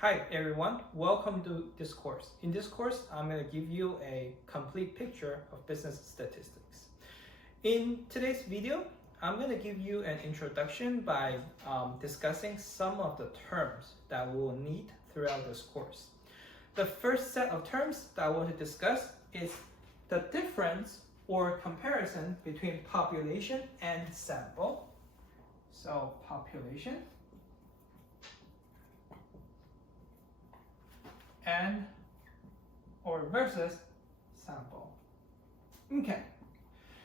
Hi everyone, welcome to this course. In this course, I'm going to give you a complete picture of business statistics. In today's video, I'm going to give you an introduction by discussing some of the terms that we'll need throughout this course. The first set of terms that I want to discuss is the difference or comparison between population and sample. So population and or versus sample. Okay,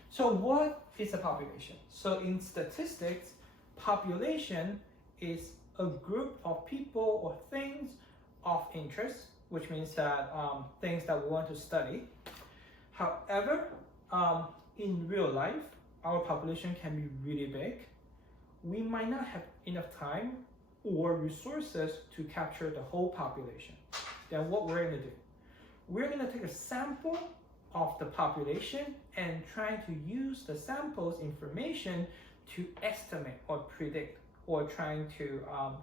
so what is a population? So in statistics, population is a group of people or things of interest, which means that things that we want to study. However, in real life, our population can be really big. We might not have enough time or resources to capture the whole population. Then what we're going to do? We're going to take a sample of the population and try to use the sample's information to estimate or predict or trying to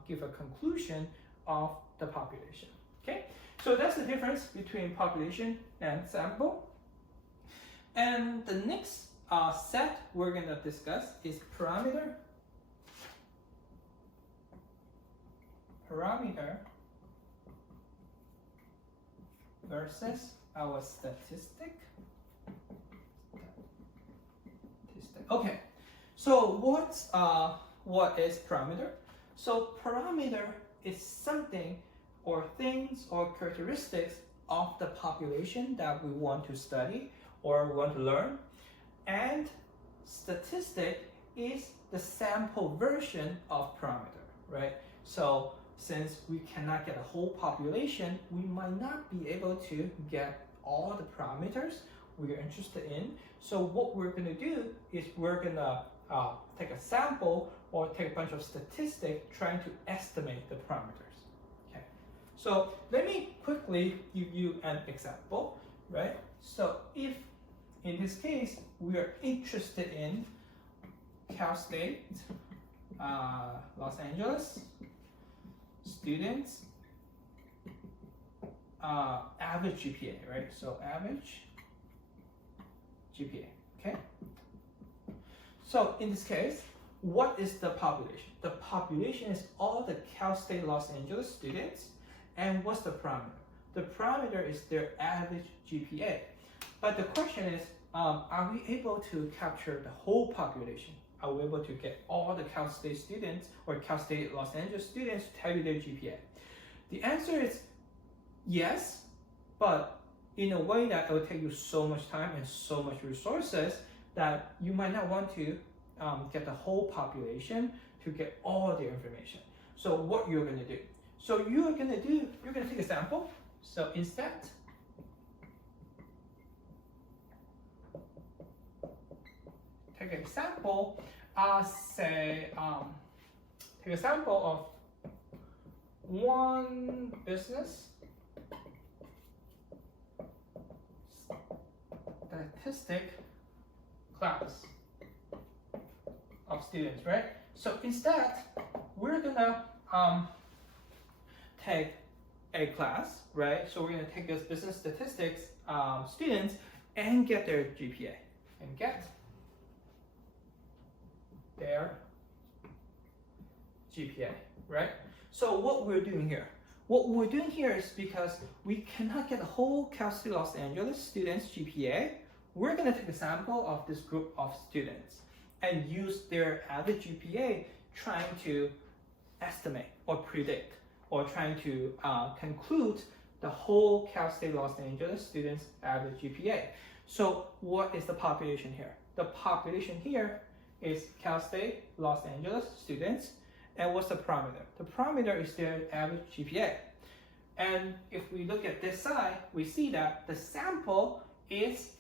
give a conclusion of the population. Okay, so that's the difference between population and sample. And the next set we're going to discuss is parameter versus our statistic. Okay, so what is parameter? So parameter is something or things or characteristics of the population that we want to study or we want to learn, and statistic is the sample version of parameter, right? So since we cannot get a whole population, we might not be able to get all the parameters we are interested in. So what we're going to do is we're going to take a sample or take a bunch of statistics trying to estimate the parameters. Okay, so let me quickly give you an example, right? So if in this case we are interested in Cal State, Los Angeles students average GPA, right? So average GPA, okay? So in this case, what is the population? The population is all the Cal State Los Angeles students, and what's the parameter? The parameter is their average GPA. But the question is, are we able to capture the whole population? Are we able to get all the Cal State students or Cal State Los Angeles students to tell you their GPA? The answer is yes, but in a way that it will take you so much time and so much resources that you might not want to get the whole population to get all the information. So what you're going to do? So you're going to take a sample. So instead, take an example, take a sample of one business statistic class of students, right? So instead, we're gonna take a class, right? So we're gonna take this business statistics students and get their GPA and get their GPA, right? So what we're doing here? What we're doing here is because we cannot get the whole Cal State Los Angeles students GPA, we're gonna take a sample of this group of students and use their average GPA trying to estimate or predict or trying to conclude the whole Cal State Los Angeles students average GPA. So what is the population here? The population here is Cal State Los Angeles students. And what's the parameter? The parameter is their average GPA. And if we look at this side, we see that the sample is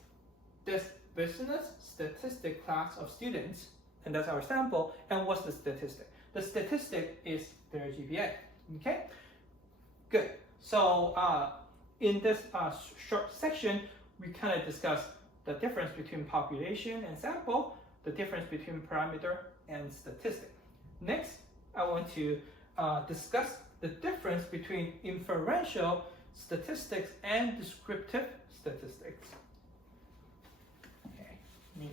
this business statistic class of students, and that's our sample. And what's the statistic? The statistic is their GPA. Okay, good. So in this short section, we kind of discuss the difference between population and sample, the difference between parameter and statistic. Next, I want to discuss the difference between inferential statistics and descriptive statistics. Okay, let me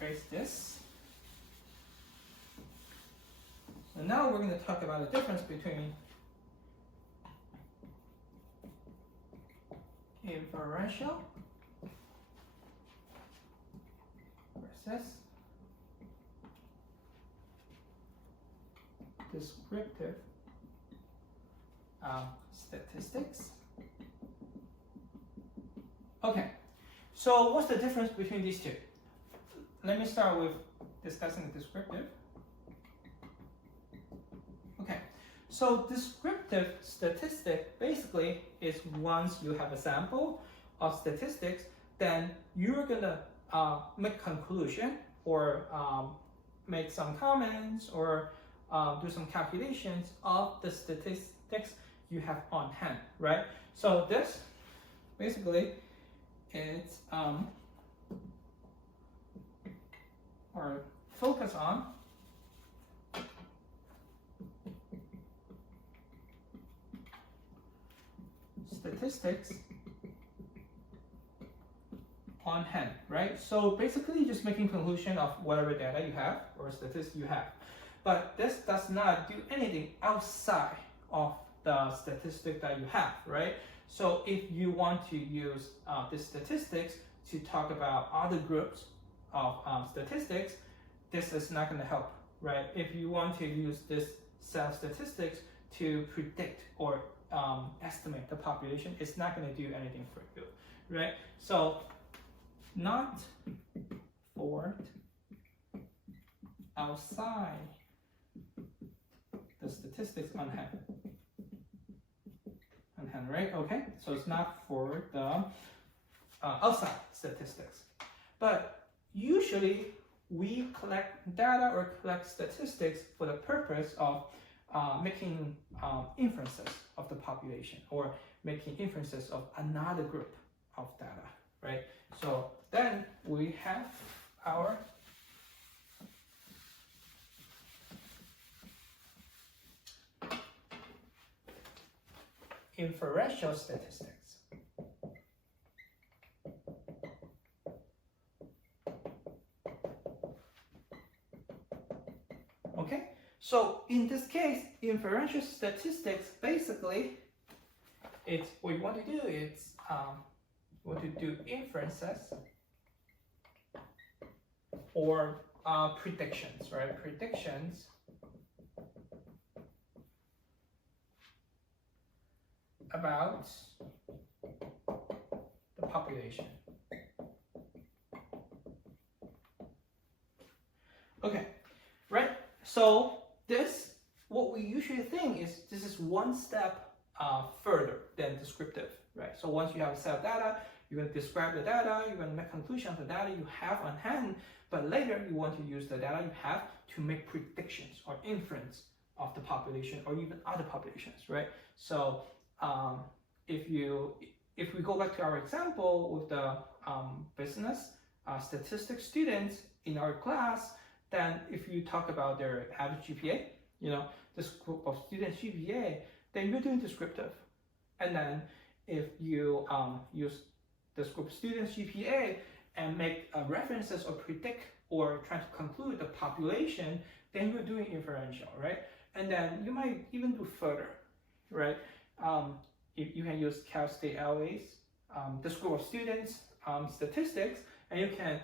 erase this. So now we're going to talk about the difference between inferential versus descriptive statistics. Okay, so what's the difference between these two? Let me start with discussing the descriptive. Okay, so descriptive statistic basically is once you have a sample of statistics, then you're gonna make conclusion or make some comments or do some calculations of the statistics you have on hand, right? So this basically is or focus on statistics on hand, right? So basically just making conclusion of whatever data you have or statistics you have. But this does not do anything outside of the statistic that you have, right? So if you want to use this statistics to talk about other groups of statistics, this is not going to help, right? If you want to use this set of statistics to predict or estimate the population, it's not going to do anything for you, right? So not for outside the statistics on hand, right? Okay, so it's not for the outside statistics, but usually we collect data or collect statistics for the purpose of making inferences of the population or making inferences of another group of data, right? So then we have our inferential statistics. Okay, so in this case, inferential statistics basically, it's what you want to do is you want to do inferences or predictions, right? Predictions about the population. Okay, right? So this, what we usually think is this is one step further than descriptive, right? So once you have a set of data, you're going to describe the data, you're going to make conclusions of the data you have on hand, but later you want to use the data you have to make predictions or inference of the population or even other populations, right? So if we go back to our example with the business statistics students in our class, then if you talk about their average GPA, you know, this group of students GPA, then you're doing descriptive. And then if you use this group of students GPA and make references or predict or try to conclude the population, then you're doing inferential, right? And then you might even do further, right? You can use Cal State LA's this group of students statistics, and you can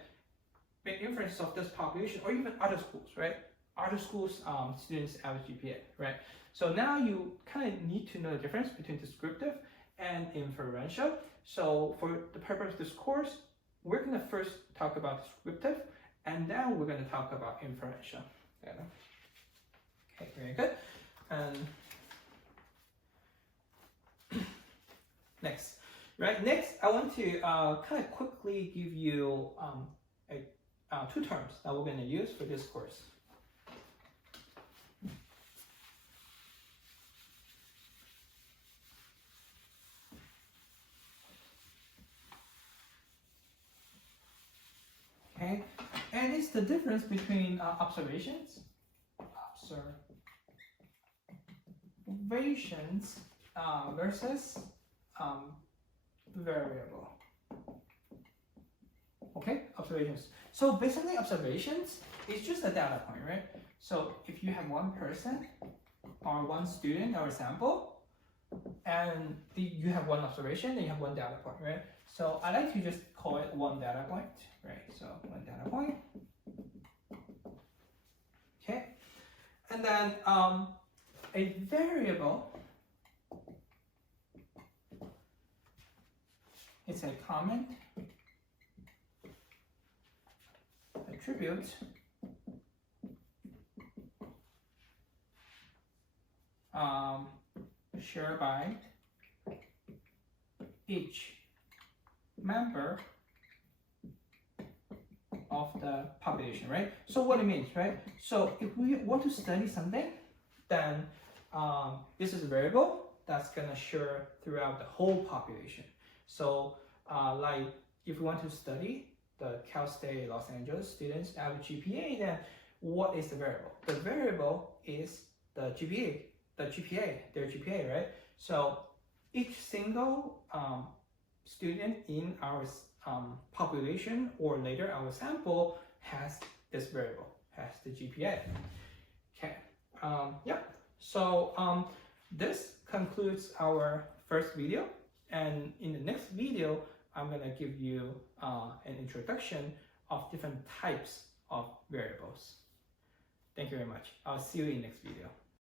make inference of this population or even other schools, right? Other schools students average GPA, right? So now you kind of need to know the difference between descriptive and inferential. So for the purpose of this course, we're going to first talk about descriptive, and then we're going to talk about inferential. Okay, very good. Next, right? Next, I want to kind of quickly give you two terms that we're going to use for this course. Okay, and it's the difference between observations, observations versus variable. Okay, observations. So basically observations is just a data point, right? So if you have one person or one student or sample, and you have one observation, then you have one data point, right? So I like to just call it one data point, right? So one data point. Okay, and then a variable, it's a comment attribute shared by each member of the population, right? So what it means, right? So if we want to study something, then this is a variable that's gonna share throughout the whole population. So like if we want to study the Cal State Los Angeles students' average GPA, then what is the variable? The variable is the GPA, their GPA, right? So each single student in our population or later our sample has this variable, has the GPA. Okay, yep. So this concludes our first video, and in the next video, I'm gonna give you an introduction of different types of variables. Thank you very much. I'll see you in the next video.